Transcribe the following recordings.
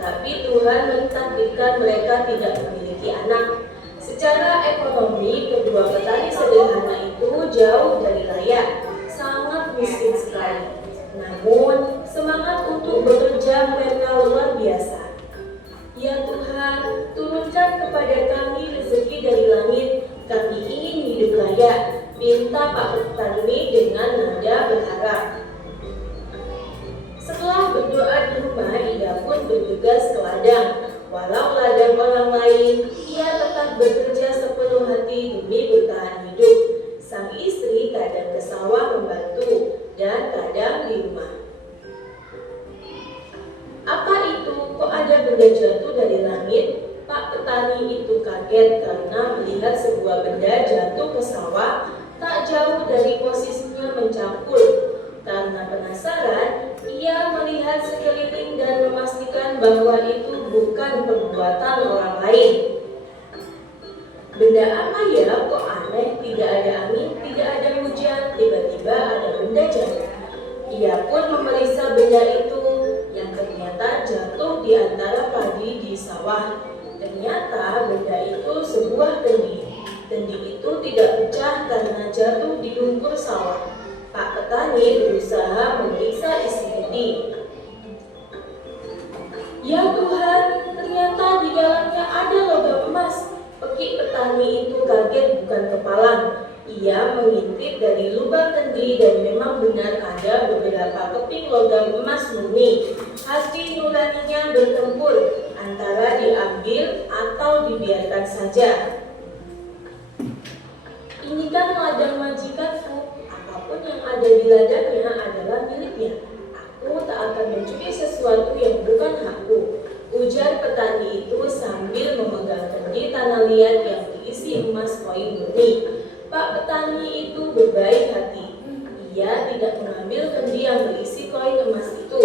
tetapi Tuhan mentakdirkan mereka tidak memiliki anak. Secara ekonomi, kedua petani sederhana itu jauh dari layak, sangat miskin sekali. Namun, semangat untuk bekerja mereka luar biasa. Ya Tuhan, turunkan kepada kami rezeki dari langit, kami ingin hidup layak, minta Pak Petani dengan nada berharap. Setelah berdoa di rumah, ia pun bergegas ke ladang. Walau ladang orang lain, ia tetap bekerja sepenuh hati demi bertahan hidup. Sang istri kadang ke sawah membantu dan kadang di rumah. Apa itu? Kok ada benda jatuh dari langit? Pak petani itu kaget karena melihat sebuah benda jatuh ke sawah tak jauh dari posisinya mencangkul. Karena penasaran, ia melihat sekeliling dan memastikan bahwa itu bukan perbuatan orang lain. Benda apa ya? Kok aneh? Tidak ada angin, tidak ada hujan, tiba-tiba ada benda jatuh. Ia pun memeriksa benda itu yang ternyata jatuh di antara padi di sawah. Ternyata benda itu sebuah kendi. Kendi itu tidak pecah karena jatuh di lumpur sawah. Pak petani berusaha memeriksa isi kendi. Ya Tuhan, ternyata di dalamnya ada logam emas. Pekik petani itu kaget bukan kepalang. Ia mengintip dari lubang kendi dan memang benar ada beberapa keping logam emas murni. Hati nuraninya bertempur antara diambil atau dibiarkan saja. Ini kan ladang majikanku. Apapun yang ada di ladangnya adalah miliknya. Aku tak akan mencuri sesuatu yang bukan hakku, ujar petani itu sambil memegang kendi tanah liat yang diisi emas koin murni. Pak petani itu berbaik hati. Ia tidak mengambil kendi yang berisi koin emas itu.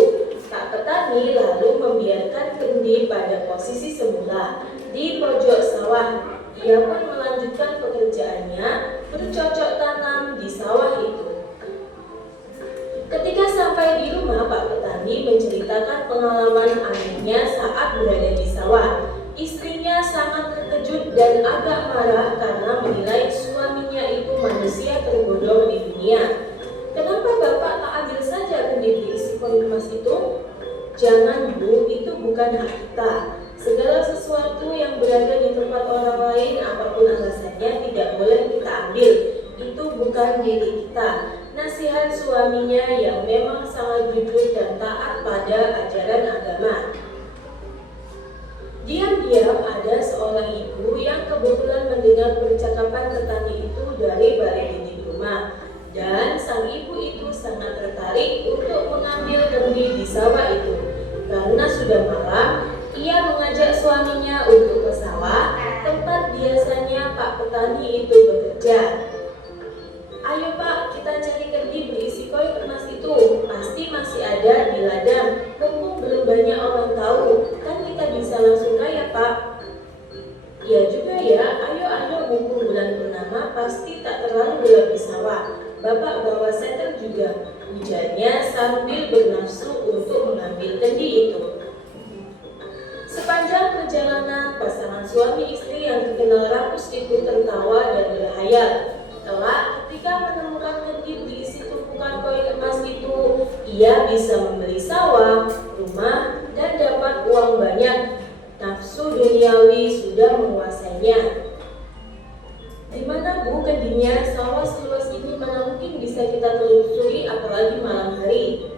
Pak petani lalu membiarkan kendi pada posisi semula di pojok sawah. Ia pun melanjutkan pekerjaannya bercocok tanam di sawah itu. Ketika sampai di rumah, Pak petani menceritakan pengalaman anehnya saat berada di sawah. Istrinya sangat terkejut dan agak marah karena menilai suaminya itu manusia terbodoh di dunia. Kenapa Bapak tak ambil saja kendi berisi koin emas itu? Jangan Bu, itu bukan hak kita. Segala sesuatu yang berada di tempat orang lain, apapun alasannya, tidak boleh kita ambil. Itu bukan milik kita. Nasihat suaminya yang memang sangat jujur dan taat pada ajaran agama. Diam-diam ada seorang ibu yang kebetulan mendengar percakapan petani itu dari balai dinding rumah. Dan sang ibu itu sangat tertarik untuk mengambil kendi di sawah itu. Karena sudah malam, ia mengajak suaminya untuk ke sawah, tempat biasanya Pak petani itu bekerja. Ayo Pak, kita cari kendi berisi koin emas itu. Pasti masih ada di ladang. Mumpung belum banyak orang tahu, kan kita bisa langsung kaya Pak. Iya juga ya, ayo mumpung bulan purnama pasti tak terlalu gelap di sawah. Bapak bawa setel juga, ujarnya sambil bernafsu untuk mengambil kendi itu. Sepanjang perjalanan, pasangan suami istri yang dikenal rakus itu tertawa dan berhayal. Kelak ketika menemukan kendi berisi tumpukan koin emas itu, ia bisa membeli sawah, rumah, dan dapat uang banyak. Nafsu duniawi sudah menguasainya. Di mana Bu kendinya? Sawah seluas ini mana mungkin bisa kita telusuri, apalagi malam hari.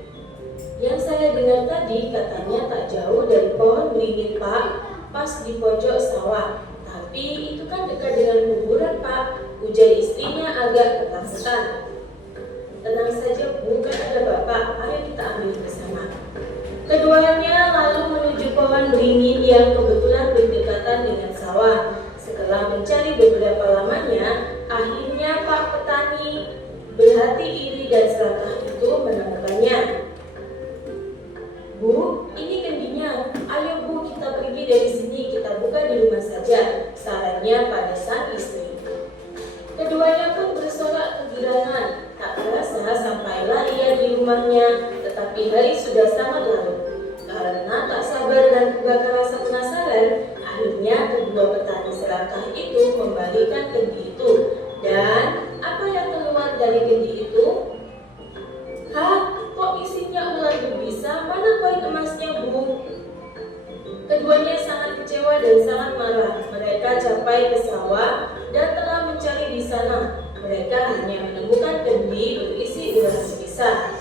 Yang saya dengar tadi katanya tak jauh dari pohon beringin Pak, pas di pojok sawah. Tapi itu kan dekat dengan kuburan Pak, ujar istrinya agak ketakutan. Tenang saja Bu, kan ada Bapak, ayo kita ambil bersama. Keduanya lalu menuju pohon beringin yang kebetulan berdekatan dengan sawah. Setelah mencari beberapa lamanya, akhirnya Pak petani berhati iri dan serakah itu menemukannya. Bu, ini kendinya. Ayo Bu, kita pergi dari sini, kita buka di rumah saja, sarannya pada sang istri. Keduanya pun bersorak kegirangan. Tak terasa sampailah ia di rumahnya, tetapi hari sudah sangat larut. Karena tak sabar dan sampai ke sawah dan telah mencari di sana. Mereka hanya menemukan kendi berisi ular sebesar.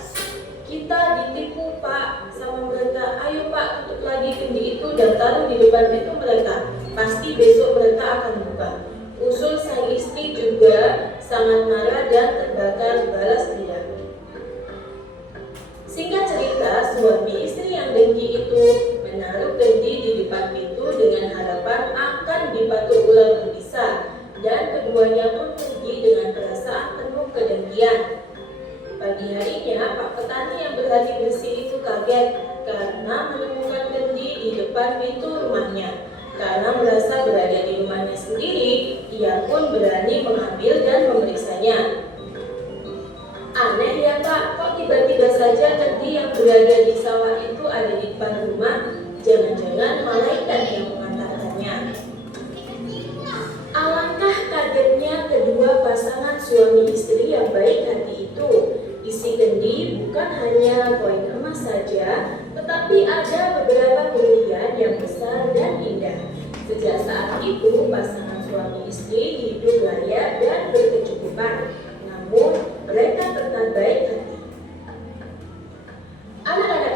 Kita ditipu Pak sama mereka. Ayo Pak, tutup lagi kendi itu dan taruh di depan pintu mereka. Pasti besok mereka akan buka. Usul sang istri juga sangat marah dan terbakar balas tidak. Singkat cerita, suami istri yang dengki itu menaruh kendi di depan pintu dengan harapan akan dipatuk ular berbisa, dan keduanya pun pergi dengan perasaan penuh kedengkian. Pagi harinya, Pak petani yang berhati bersih itu kaget karena menemukan kendi di depan pintu rumahnya. Karena merasa berada di rumahnya sendiri, ia pun berani mengambil dan memeriksanya. Aneh ya Pak, kok tiba-tiba saja kendi yang berada di sawah itu ada di depan rumah? Jangan-jangan malaikat yang mengantarkannya. Alangkah kagetnya kedua pasangan suami istri yang baik hati itu. Isi kendi bukan hanya koin emas saja, tetapi ada beberapa berlian yang besar dan indah. Sejak saat itu, pasangan suami istri hidup layak dan berkecukupan. Namun, mereka tetap baik hati. Anak-anak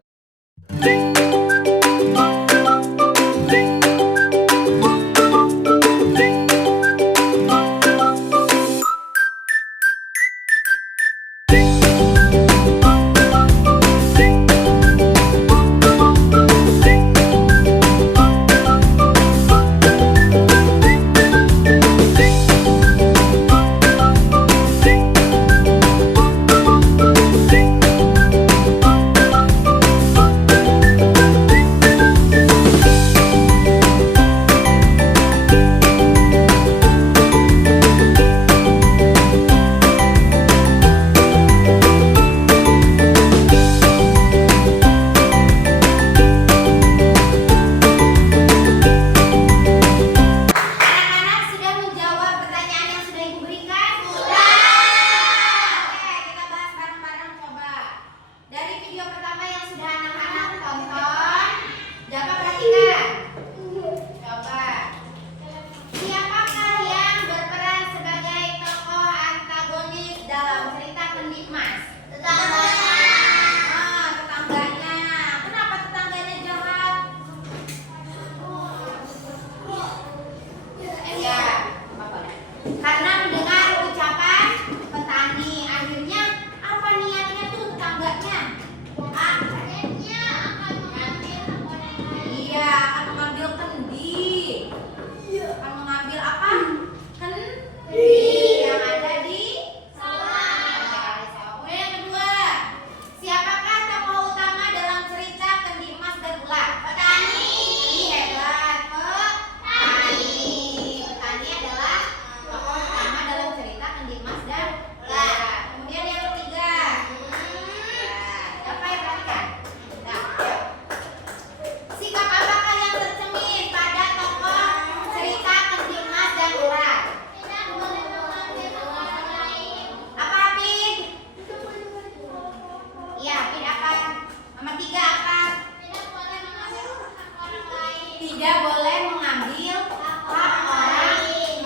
tidak boleh mengambil hak orang lain.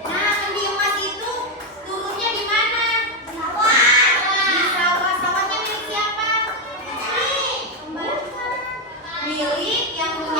Nah, kendi emas itu turunnya di mana? Di sawah. Sawahnya milik siapa? Milik yang punya